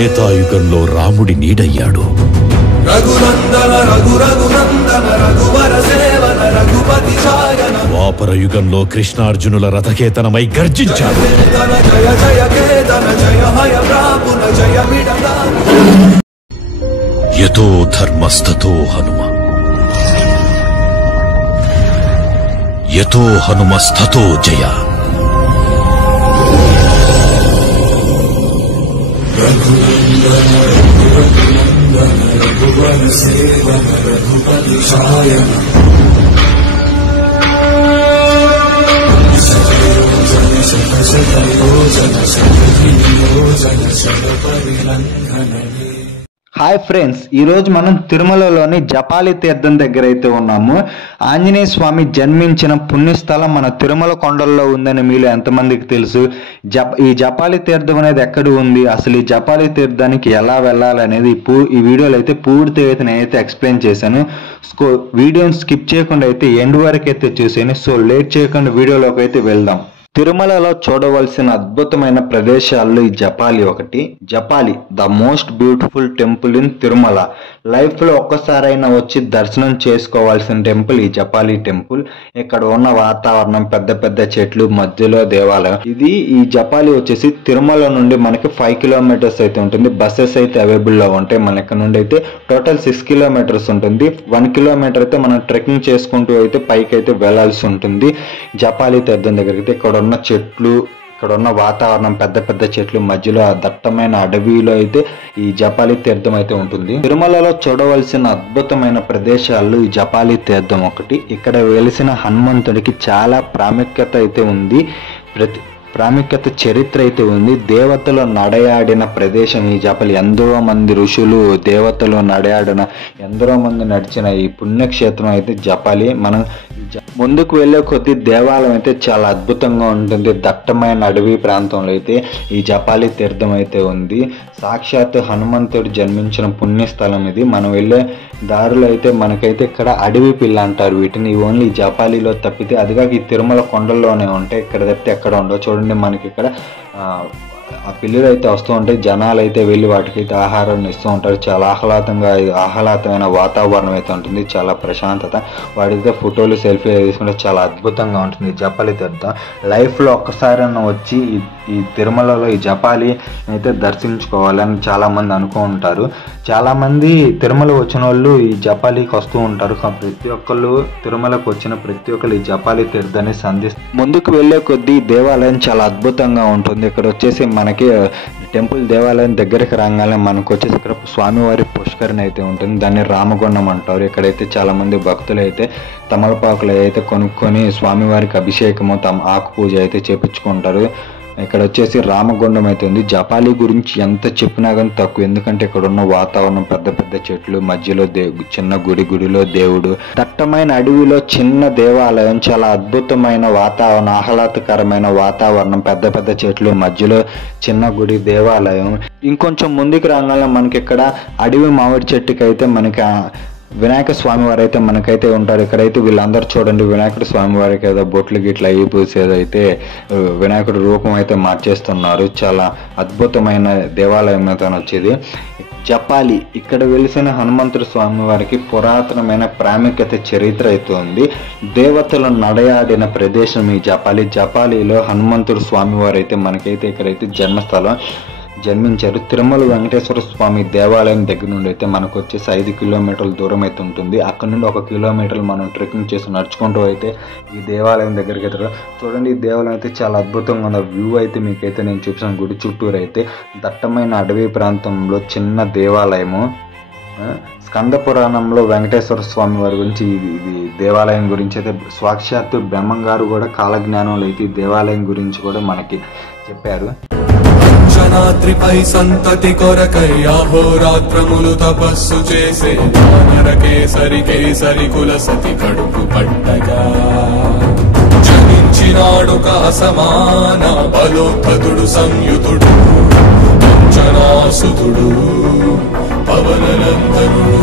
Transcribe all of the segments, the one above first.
త్రేతాయుగంలో రాముడి నీడయ్యాడు. రఘునందన రఘునందన రఘువర సేవన రఘుపతి సాయన ద్వాపర యుగంలో కృష్ణార్జునుల రథకేతనమై గర్జించాడు. జయ జయ కేతన జయ హయ ప్రాపున జయ విడదాన యతో ధర్మస్తతో హనుమ యతో హనుమస్తతో జయ. రఘువర సేవన రఘుపతి సాయన హాయ్ ఫ్రెండ్స్, ఈరోజు మనం తిరుమలలోని జపాలి తీర్థం దగ్గర అయితే ఉన్నాము. ఆంజనేయ స్వామి జన్మించిన పుణ్యస్థలం మన తిరుమల కొండల్లో ఉందని మీలో ఎంతమందికి తెలుసు? ఈ జపాలి తీర్థం అనేది ఎక్కడ ఉంది, అసలు ఈ జపాలి తీర్థానికి ఎలా వెళ్ళాలి అనేది ఈ వీడియోలో అయితే పూర్తి అయితే నేనైతే ఎక్స్ప్లెయిన్ చేశాను. వీడియోని స్కిప్ చేయకుండా అయితే ఎండ్ వరకు అయితే చూసాను. సో లేట్ చేయకుండా వీడియోలోకి అయితే వెళ్దాం. తిరుమలలో చూడవలసిన అద్భుతమైన ప్రదేశాల్లో ఈ జపాలి ఒకటి. Japali the most beautiful temple in Tirumala. లైఫ్లో ఒక్కసారైనా వచ్చి దర్శనం చేసుకోవాల్సిన టెంపుల్ ఈ జపాలి టెంపుల్. ఇక్కడ ఉన్న వాతావరణం, పెద్ద పెద్ద చెట్లు, మధ్యలో దేవాలయం. ఈ జపాలి వచ్చేసి తిరుమల నుండి మనకి 5 కిలోమీటర్స్ అయితే ఉంటుంది. బస్సెస్ అయితే అవైలబుల్లో ఉంటాయి. మన ఇక్కడ నుండి అయితే టోటల్ 6 కిలోమీటర్స్ ఉంటుంది. 1 కిలోమీటర్ అయితే మనం ట్రెక్కింగ్ చేసుకుంటూ అయితే పైకి అయితే వెళ్లాల్సి ఉంటుంది. జపాలి తీర్థం దగ్గరికి అయితే ఇక్కడ ఉన్న చెట్లు, ఇక్కడ ఉన్న వాతావరణం, పెద్ద పెద్ద చెట్లు మధ్యలో ఆ దట్టమైన అడవిలో అయితే ఈ జపాలి తీర్థం అయితే ఉంటుంది. తిరుమలలో చూడవలసిన అద్భుతమైన ప్రదేశాల్లో ఈ జపాలి తీర్థం ఒకటి. ఇక్కడ వెలిసిన హనుమంతుడికి చాలా ప్రాముఖ్యత అయితే ఉంది. ప్రాముఖ్యత చరిత్ర అయితే ఉంది. దేవతలు నడయాడిన ప్రదేశం ఈ జపాలి. ఎందరో మంది ఋషులు, దేవతలు నడయాడిన, ఎందరో మంది నడిచిన ఈ పుణ్యక్షేత్రం అయితే జపాలి. మనం ముందుకు వెళ్ళే కొద్ది దేవాలయం అయితే చాలా అద్భుతంగా ఉంటుంది. దట్టమైన అడవి ప్రాంతంలో అయితే ఈ జపాలి తీర్థం అయితే ఉంది. సాక్షాత్ హనుమంతుడు జన్మించిన పుణ్యస్థలం ఇది. మనం వెళ్ళే దారిలో అయితే మనకైతే ఇక్కడ అడవి పిల్ల అంటారు వీటిని. ఓన్లీ జపాలిలో తప్పితే, అదిగా ఈ తిరుమల కొండల్లోనే ఉంటాయి. ఇక్కడ తప్పితే ఎక్కడ ఉండవు. చూడండి, మనకి ఇక్కడ ఆ పిల్లలు అయితే వస్తూ ఉంటాయి. జనాలు అయితే వెళ్ళి వాటికైతే ఆహారాన్ని ఇస్తూ ఉంటారు. చాలా ఆహ్లాదమైన వాతావరణం అయితే ఉంటుంది. చాలా ప్రశాంతత. వాటితో ఫోటోలు, సెల్ఫీ తీసుకుంటే చాలా అద్భుతంగా ఉంటుంది జపాలి తీర్థం. లైఫ్లో ఒక్కసారైనా వచ్చి ఈ తిరుమలలో ఈ జపాలి అయితే దర్శించుకోవాలని చాలామంది అనుకుంటారు. చాలామంది తిరుమల వచ్చిన వాళ్ళు ఈ జపాలికి వస్తూ ఉంటారు. ప్రతి ఒక్కళ్ళు తిరుమలకు వచ్చిన ప్రతి ఒక్కరు ఈ జపాలి తీర్థాన్ని సంధిస్తారు. ముందుకు వెళ్ళే కొద్దీ దేవాలయం చాలా అద్భుతంగా ఉంటుంది. ఇక్కడ వచ్చేసి మనకి టెంపుల్ దేవాలయం దగ్గరికి రాగానే మనకు వచ్చేసి ఇక్కడ స్వామివారి పుష్కరిణి అయితే ఉంటుంది. దాన్ని రామగుండం అంటారు. ఇక్కడైతే చాలా మంది భక్తులు అయితే తమలపాకులు అయితే కొనుక్కొని స్వామివారికి అభిషేకము, ఆకు పూజ అయితే చేపించుకుంటారు. ఇక్కడ వచ్చేసి రామగుండం అయితే ఉంది. జపాలి గురించి ఎంత చెప్పినా కానీ తక్కువ. ఎందుకంటే ఇక్కడ ఉన్న వాతావరణం, పెద్ద పెద్ద చెట్లు, మధ్యలో చిన్న గుడిలో దేవుడు, దట్టమైన అడవిలో చిన్న దేవాలయం, చాలా అద్భుతమైన వాతావరణం, ఆహ్లాదకరమైన వాతావరణం, పెద్ద పెద్ద చెట్లు, మధ్యలో చిన్న గుడి, దేవాలయం. ఇంకొంచెం ముందుకు రాగానే మనకి ఇక్కడ అడవి మామిడి చెట్టుకి అయితే మనకి వినాయక స్వామి వారు అయితే మనకైతే ఉంటారు. ఇక్కడైతే వీళ్ళందరూ చూడండి, వినాయకుడు స్వామి వారికి ఏదో బొట్లు గిట్ల అయ్యి పూసేదైతే వినాయకుడి రూపం అయితే మార్చేస్తున్నారు. చాలా అద్భుతమైన దేవాలయం అయితే వచ్చేది జపాలి. ఇక్కడ వెలిసిన హనుమంతుడి స్వామి వారికి పురాతనమైన ప్రాముఖ్యత చరిత్ర అయితే ఉంది. దేవతలు నడయాడిన ప్రదేశం ఈ జపాలి. జపాలిలో హనుమంతుడు స్వామి వారు అయితే మనకైతే ఇక్కడైతే జన్మస్థలం జన్మించారు. తిరుమల వెంకటేశ్వర స్వామి దేవాలయం దగ్గర నుండి అయితే మనకు వచ్చేసి 5 కిలోమీటర్ల దూరం అయితే ఉంటుంది. అక్కడ నుండి 1 కిలోమీటర్ మనం ట్రెక్కింగ్ చేసి నడుచుకుంటూ అయితే ఈ దేవాలయం దగ్గరికి అయితే చూడండి. ఈ దేవాలయం అయితే చాలా అద్భుతంగా ఉంది. వ్యూ అయితే మీకైతే నేను చూపించిన గుడి చుట్టూరు అయితే దట్టమైన అడవి ప్రాంతంలో చిన్న దేవాలయము. స్కంద పురాణంలో వెంకటేశ్వర స్వామి వారి గురించి, ఇది దేవాలయం గురించి అయితే సాక్షాత్తు బ్రహ్మంగారు కూడా కాలజ్ఞానంలో అయితే ఈ దేవాలయం గురించి కూడా మనకి చెప్పారు. జనాద్రిపై సంతతి కొరకై అహోరాత్రములు తపస్సు చేసే కేసరి కుల సతి కడుపు పట్టగా జనించినాడు సమాన బలోద్ధతుడు సంయుతుడు అంజనాసుతుడు పవననందనుడు.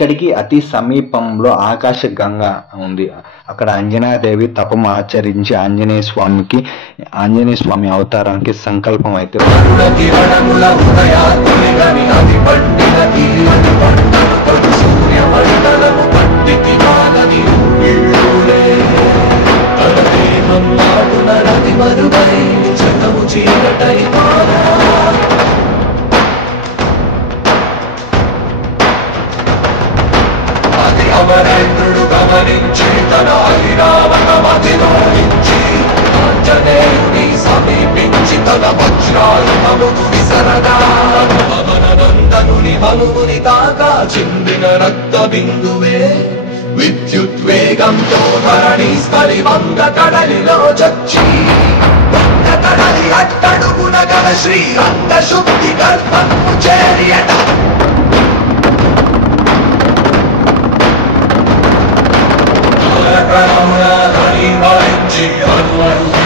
ఇక్కడికి అతి సమీపంలో ఆకాశ గంగ ఉంది. అక్కడ ఆంజనేయదేవి తపము ఆచరించి ఆంజనేయ స్వామి అవతారానికి సంకల్పం అయితే అమరేంద్రుడు గమనించి తన అహిరావణమధిరోహించి ఆంజనేయుని సమీపించి తన వజ్రాయుధమును విసరగా పవననందనుని మనుని తాకా చిందిన రక్త బిందువే విద్యుద్వేగంతో ధరణి స్థలి వంగ కడలిలో చచ్చి వంగ కడలి అట్టడుగున గల శ్రీరంగ శుద్ధి గర్భము చేరియట. Ramanuja Hari Varinchi Hanuman